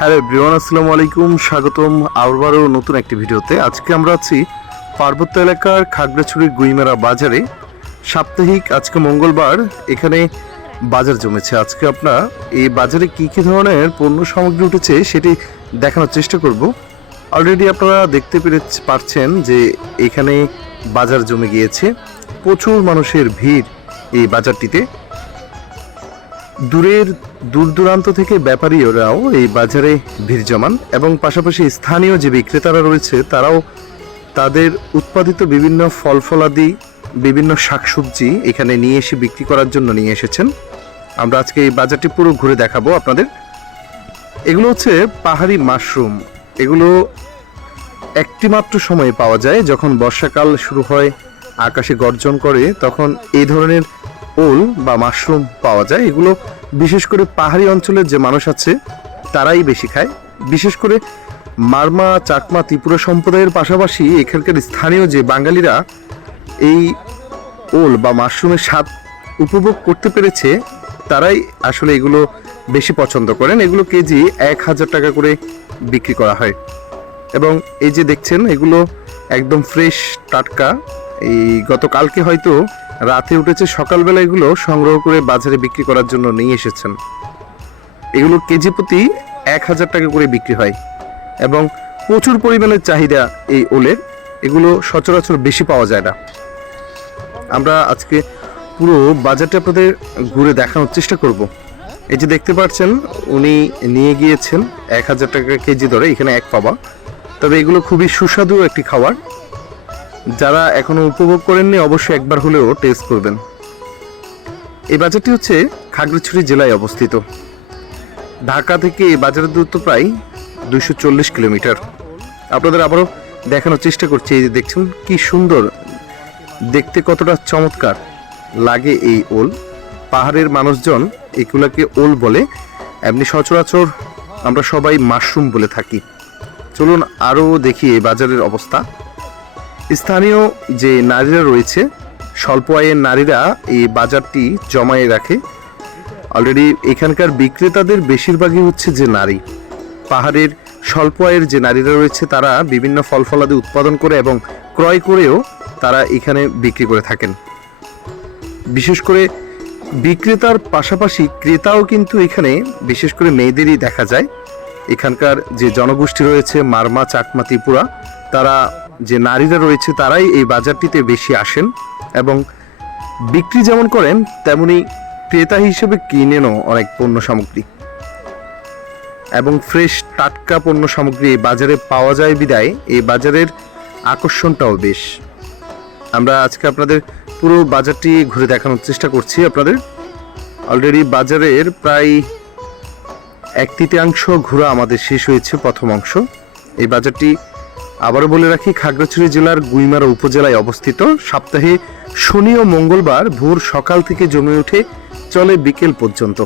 Hello ব্রিওয়ান আসসালামু আলাইকুম, স্বাগতম আবারও নতুন একটি ভিডিওতে। আজকে আমরা আছি পার্বত্য এলাকার খাগড়াছড়ির গুইমেরা বাজারে। সাপ্তাহিক, আজকে মঙ্গলবার, এখানে বাজার জমেছে। আজকে আপনার এই বাজারে কী কী ধরনের পণ্য সামগ্রী উঠেছে সেটি দেখানোর চেষ্টা করব। অলরেডি আপনারা দেখতে পেরে পারছেন যে এখানে বাজার জমে গিয়েছে। প্রচুর মানুষের ভিড় এই বাজারটিতে। দূরের দূর দূরান্ত থেকে ব্যাপারীরাও এই বাজারে ভিড় জমান এবং পাশাপাশি স্থানীয় যে বিক্রেতারা রয়েছে, তারাও তাদের উৎপাদিত বিভিন্ন ফল ফলাদি বিভিন্ন শাকসবজি এখানে নিয়ে এসে বিক্রি করার জন্য নিয়ে এসেছেন। আমরা আজকে এই বাজারটি পুরো ঘুরে দেখাবো আপনাদের। এগুলো হচ্ছে পাহাড়ি মাশরুম। এগুলো একটি মাত্র সময়ে পাওয়া যায়। যখন বর্ষাকাল শুরু হয়, আকাশে গর্জন করে, তখন এই ধরনের ওল বা মাশরুম পাওয়া যায়, এগুলো বিশেষ করে পাহাড়ি অঞ্চলের যে মানুষ আছে, তারাই বেশি খায়। বিশেষ করে মারমা, চাকমা, ত্রিপুরা সম্প্রদায়ের পাশাপাশি এখানকার স্থানীয় যে বাঙালিরা এই ওল বা মাশরুমের স্বাদ উপভোগ করতে পেরেছে, তারাই আসলে এগুলো বেশি পছন্দ করেন। এগুলো কেজি এক হাজার টাকা করে বিক্রি করা হয়। এবং এই যে দেখছেন, এগুলো একদম ফ্রেশ, টাটকা। এই গতকালকে হয়তো রাতে উঠেছে সকালবেলা এগুলো সংগ্রহ করে বাজারে বিক্রি করার জন্য নিয়ে এসেছেন। এগুলো কেজি প্রতি এক হাজার টাকা করে বিক্রি হয় এবং প্রচুর পরিমাণের চাহিদা এই ওলের। এগুলো সচরাচর বেশি পাওয়া যায় না। আমরা আজকে পুরো বাজারটা আপনাদের ঘুরে দেখানোর চেষ্টা করব। এই যে দেখতে পাচ্ছেন, উনি নিয়ে গিয়েছেন এক হাজার টাকা কেজি ধরে এখানে এক পাবা তবে এগুলো খুবই সুস্বাদু একটি খাবার। যারা এখনও উপভোগ করেননি, অবশ্যই একবার হলেও টেস্ট করবেন। এই বাজারটি হচ্ছে খাগড়াছড়ি জেলায় অবস্থিত। ঢাকা থেকে এই বাজারের দূরত্ব প্রায় দুইশো চল্লিশ কিলোমিটার। আপনাদের আবারও দেখানোর চেষ্টা করছি, এই যে দেখছেন কি সুন্দর, দেখতে কতটা চমৎকার লাগে এই ওল। পাহাড়ের মানুষজন এগুলাকে ওল বলে, এমনি সচরাচর আমরা সবাই মাশরুম বলে থাকি। চলুন আরও দেখি এই বাজারের অবস্থা। স্থানীয় যে নারীরা রয়েছে, স্বল্প আয়ের নারীরা এই বাজারটি জমায়ে রাখে। অলরেডি এখানকার বিক্রেতাদের বেশিরভাগই হচ্ছে যে নারী। পাহাড়ের স্বল্প আয়ের যে নারীরা রয়েছে, তারা বিভিন্ন ফল ফলাদি উৎপাদন করে এবং ক্রয় করেও তারা এখানে বিক্রি করে থাকেন। বিশেষ করে বিক্রেতার পাশাপাশি ক্রেতাও কিন্তু এখানে, বিশেষ করে মেয়েদেরই দেখা যায়। এখানকার যে জনগোষ্ঠী রয়েছে, মারমা, চাকমা, ত্রিপুরা তারা যে নারীরা রয়েছে তারাই এই বাজারটিতে বেশি আসেন এবং বিক্রি যেমন করেন, তেমনি ক্রেতা হিসেবে কিনেনও অনেক পণ্য সামগ্রী। এবং ফ্রেশ টাটকা পণ্য সামগ্রী এই বাজারে পাওয়া যায় বিদায়। এই বাজারের আকর্ষণটাও বেশ। আমরা আজকে আপনাদের পুরো বাজারটি ঘুরে দেখানোর চেষ্টা করছি আপনাদের। অলরেডি বাজারের প্রায় এক তৃতীয়াংশ ঘোরা আমাদের শেষ হয়েছে প্রথম অংশ। এই বাজারটি আবারও বলে রাখি, খাগড়াছড়ি জেলার গুইমারা উপজেলায় অবস্থিত সপ্তাহে শনি ও মঙ্গলবার ভোর সকাল থেকে জমে উঠে চলে বিকেল পর্যন্ত।